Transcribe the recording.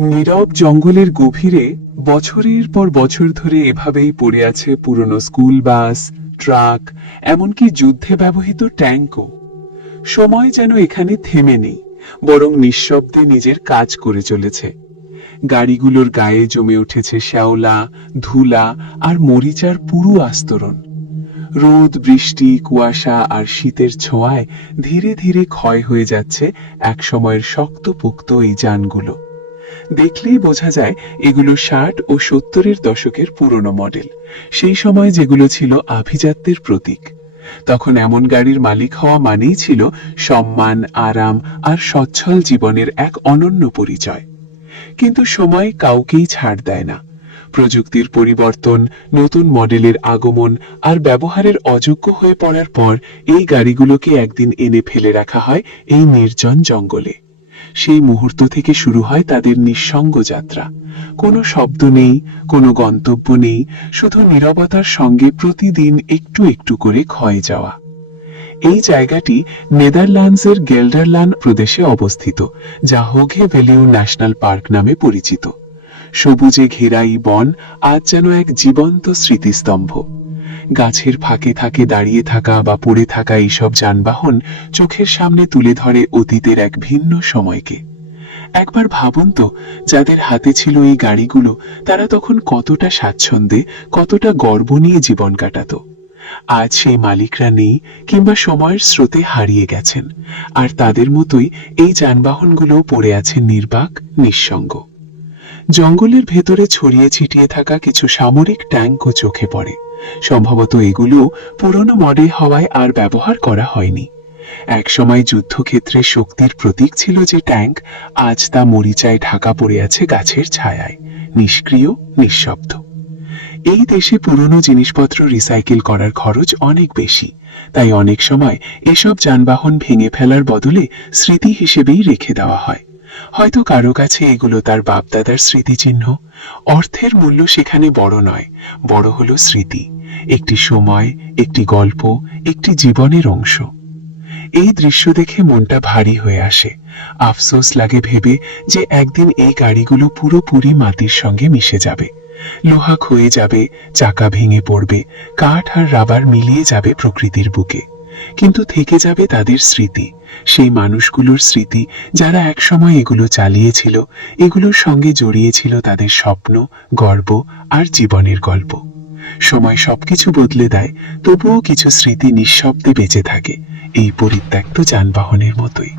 নীরব জঙ্গলের গভীরে বছরের পর বছর ধরে এভাবেই পড়ে আছে পুরনো স্কুল বাস, ট্রাক, এমনকি যুদ্ধে ব্যবহৃত ট্যাঙ্কও। সময় যেন এখানে থেমে নেই, বরং নিঃশব্দে নিজের কাজ করে চলেছে। গাড়িগুলোর গায়ে জমে উঠেছে শ্যাওলা, ধুলা আর মরিচার পুরু আস্তরণ। রোদ, বৃষ্টি, কুয়াশা আর শীতের ছোঁয়ায় ধীরে ধীরে ক্ষয় হয়ে যাচ্ছে এক সময়ের শক্তপোক্ত এই যানগুলো। দেখলেই বোঝা যায় এগুলো 60 ও 70-এর দশকের পুরনো মডেল, সেই সময় যেগুলো ছিল আভিজাত্যের প্রতীক। তখন এমন গাড়ির মালিক হওয়া মানেই ছিল সম্মান, আরাম আর সচ্ছল জীবনের এক অনন্য পরিচয়। কিন্তু সময় কাউকেই ছাড় দেয় না। প্রযুক্তির পরিবর্তন, নতুন মডেলের আগমন আর ব্যবহারের অযোগ্য হয়ে পড়ার পর এই গাড়িগুলোকে একদিন এনে ফেলে রাখা হয় এই নির্জন জঙ্গলে। সেই মুহূর্ত থেকে শুরু হয় তাদের নিঃসঙ্গ যাত্রা। কোনো শব্দ নেই, কোনো গন্তব্য নেই, শুধু নীরবতার সঙ্গে প্রতিদিন একটু একটু করে ক্ষয়ে যাওয়া। এই জায়গাটি নেদারল্যান্ডসের গেল্ডারল্যান্ড প্রদেশে অবস্থিত, যা হোগে ভ্যালিউ ন্যাশনাল পার্ক নামে পরিচিত। সবুজে ঘেরা এই বন আজ যেন এক জীবন্ত স্মৃতিস্তম্ভ। গাছের ফাঁকে থাকে দাঁড়িয়ে থাকা বা পড়ে থাকা এইসব যানবাহন চোখের সামনে তুলে ধরে অতীতের এক ভিন্ন সময়কে। একবার ভাবুন তো, যাদের হাতে ছিল এই গাড়িগুলো, তারা তখন কতটা স্বাচ্ছন্দ্যে, কতটা গর্ব নিয়ে জীবন কাটাতো। আজ সেই মালিকরা নেই, কিংবা সময়ের স্রোতে হারিয়ে গেছেন, আর তাদের মতোই এই যানবাহনগুলো পড়ে আছে নির্বাক, নিঃসঙ্গ। জঙ্গলের ভেতরে ছড়িয়ে ছিটিয়ে থাকা কিছু সামরিক ট্যাঙ্কও চোখে পড়ে। সম্ভবত এগুলো পুরনো মডেল হওয়ায় আর ব্যবহার করা হয়নি। একসময় যুদ্ধক্ষেত্রে শক্তির প্রতীক ছিল যে ট্যাঙ্ক, আজ তা মরিচায় ঢাকা পড়ে আছে গাছের ছায়ায়, নিষ্ক্রিয়, নিঃশব্দ। এই দেশে পুরনো জিনিসপত্র রিসাইকেল করার খরচ অনেক বেশি, তাই অনেক সময় এসব যানবাহন ভেঙে ফেলার বদলে স্মৃতি হিসেবেই রেখে দেওয়া হয়। হয়তো কারো কাছে এগুলো তার বাপদাদার স্মৃতিচিহ্ন। অর্থের মূল্য সেখানে বড় নয়, বড় হলো স্মৃতি, একটি সময়, একটি গল্প, একটি জীবনের অংশ। এই দৃশ্য দেখে মনটা ভারী হয়ে আসে। আফসোস লাগে ভেবে যে একদিন এই গাড়িগুলো পুরোপুরি মাটির সঙ্গে মিশে যাবে। লোহা ক্ষয়ে যাবে, চাকা ভেঙে পড়বে, কাঠ আর রাবার মিলিয়ে যাবে প্রকৃতির বুকে। কিন্তু থেকে যাবে তাদের স্মৃতি, সেই মানুষগুলোর স্মৃতি যারা একসময় এগুলো চালিয়েছিল, এগুলোর সঙ্গে জড়িয়েছিল তাদের স্বপ্ন, গর্ব আর জীবনের গল্প। সময় সবকিছু বদলে দেয়, তবুও কিছু স্মৃতি নিঃশব্দে বেঁচে থাকে, এই পরিত্যক্ত যানবাহনের মতোই।